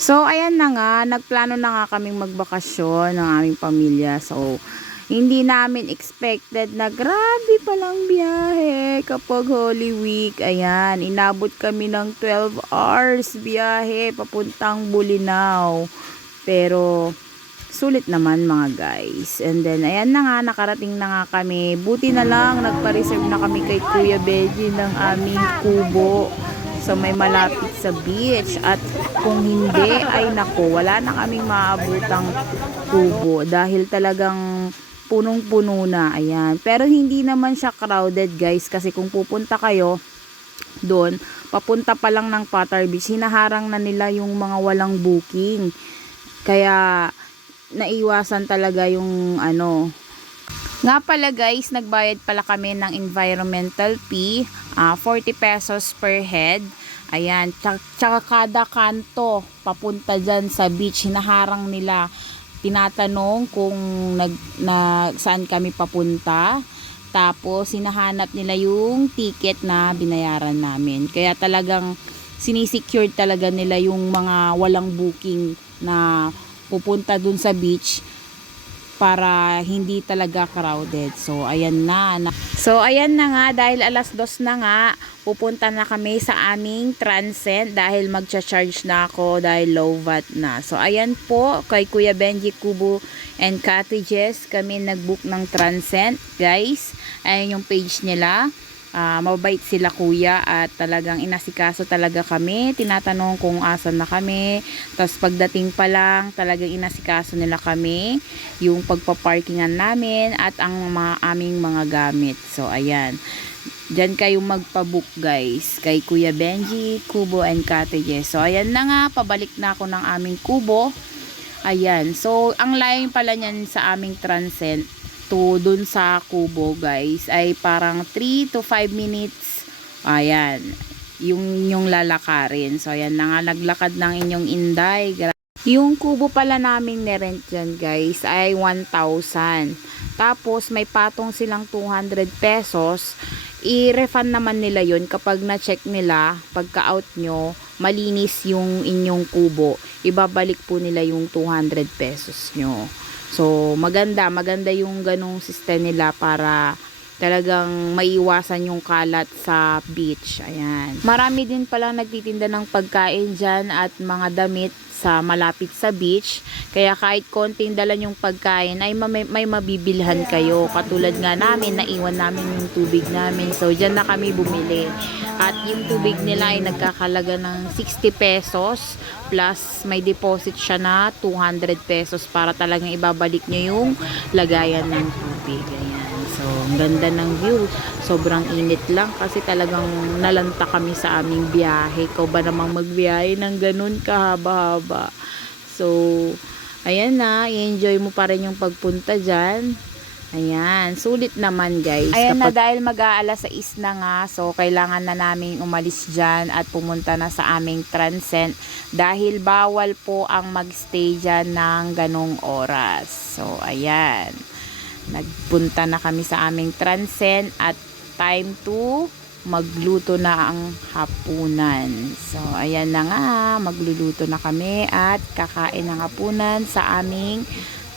So, ayan na nga, nagplano na nga kaming magbakasyon ng aming pamilya. So, hindi namin expected na grabe palang biyahe kapag Holy Week. Ayan, inabot kami ng 12 hours biyahe papuntang Bolinao. Pero, sulit naman mga guys. And then, ayan na nga, nakarating na nga kami. Buti na lang, nagpa-reserve na kami kay Kuya Benji ng aming kubo. So may malapit sa beach, at kung hindi ay nako, wala na kaming maaabutang kubo dahil talagang punong-puno na. Ayan, pero hindi naman siya crowded guys, kasi kung pupunta kayo doon, papunta pa lang ng Patar Beach, hinaharang na nila yung mga walang booking, kaya naiwasan talaga yung ano. Nga pala guys, nagbayad pala kami ng environmental fee, 40 pesos per head. Ayan, tsaka kada kanto papunta dyan sa beach, hinaharang nila. Tinatanong kung saan kami papunta. Tapos hinahanap nila yung ticket na binayaran namin. Kaya talagang sinisecure talaga nila yung mga walang booking na pupunta dun sa beach, para hindi talaga crowded. So ayan na. So ayan na nga, dahil alas 2 na nga, pupunta na kami sa aming Transcend dahil magcha-charge na ako dahil low VAT na. So ayan po, kay Kuya Benji Kubo and Cottages kami nagbook ng Transcend guys. Ayan yung page nila. Mabait sila kuya, at talagang inasikaso talaga kami, tinatanong kung asan na kami, tapos pagdating pa lang talagang inasikaso nila kami, yung pagpaparkingan namin at ang aming mga gamit. So ayan, dyan kayo magpabook guys, kay Kuya Benji Kubo and Cottages. So ayan na nga, pabalik na ako ng aming kubo. Ayan, so ang line pala niyan sa aming Transcend to dun sa kubo guys ay parang 3 to 5 minutes. Ayan, yung lalakarin. So ayan na nga, naglakad ng inyong inday. Yung kubo pala namin ni-rent dyan guys ay 1,000. Tapos may patong silang 200 pesos. I-refund naman nila yun kapag na-check nila, pagka-out nyo, malinis yung inyong kubo. Ibabalik po nila yung 200 pesos nyo. So, maganda yung ganong system nila para talagang maiwasan yung kalat sa beach. Ayan. Marami din pala nagtitinda ng pagkain dyan at mga damit sa malapit sa beach. Kaya kahit konting dala yung pagkain ay may mabibilhan kayo. Katulad nga namin, naiwan namin yung tubig namin. So, dyan na kami bumili. At yung tubig nila ay nagkakalaga ng 60 pesos. Plus, may deposit siya na 200 pesos para talagang ibabalik nyo yung lagayan ng tubig. Ayan. So, ang ganda ng view. Sobrang init lang kasi talagang nalanta kami sa aming biyahe. Ikaw ba namang magbiyahe ng ganun kahaba-haba? So, ayan na. I-enjoy mo pa rin yung pagpunta dyan. Ayan, sulit naman guys. Ayan na, dahil mag-aalas 6 na nga, so kailangan na namin umalis dyan at pumunta na sa aming Transcend dahil bawal po ang magstay dyan ng ganong oras. So ayan, nagpunta na kami sa aming Transcend at time to magluto na ang hapunan. So ayan na nga, magluluto na kami at kakain ng hapunan sa aming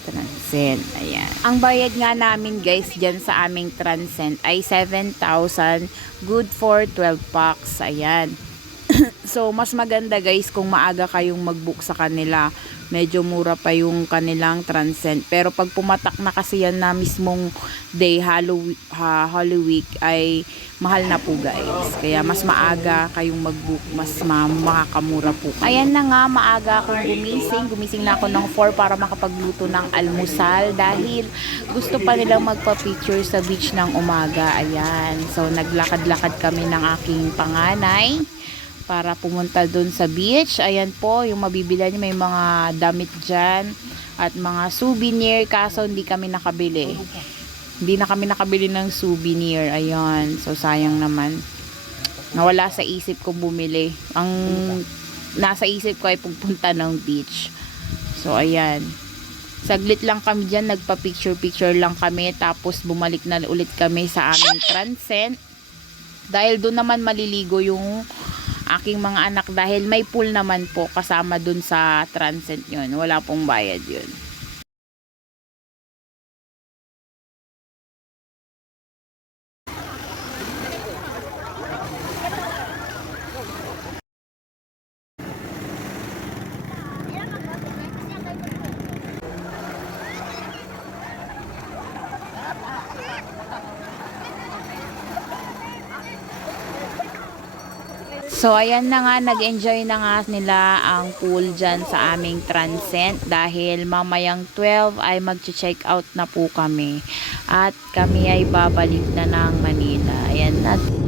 Transcend. Ayan. Ang bayad nga namin guys dyan sa aming Transcend ay 7,000, good for 12 packs. Ayan. So mas maganda guys kung maaga kayong mag-book sa kanila. Medyo mura pa yung kanilang Transcend. Pero pag pumatak na kasi yan na mismong day, Holy Week, ay mahal na po guys. Kaya mas maaga kayong mag-book, mas makakamura po. Ayan na nga, maaga akong gumising. Gumising na ako ng 4 para makapagluto ng almusal dahil gusto pa nilang magpa-picture sa beach ng umaga. Ayan. So naglakad-lakad kami ng aking panganay para pumunta dun sa beach. Ayan po, yung mabibilan nyo, may mga damit dyan at mga souvenir, kaso hindi kami nakabili. Hindi na kami nakabili ng souvenir. Ayan, so sayang naman. Nawala sa isip ko bumili. Ang nasa isip ko ay pupunta ng beach. So ayan, saglit lang kami dyan, nagpa-picture lang kami, tapos bumalik na ulit kami sa aming Transcend dahil doon naman maliligo yung aking mga anak dahil may pool naman po kasama dun sa Transcend yun. Wala pong bayad yun. So, ayan na nga, nag-enjoy na nga nila ang pool dyan sa aming Transcend dahil mamayang 12 ay mag-check out na po kami at kami ay babalik na ng Manila. Ayan na.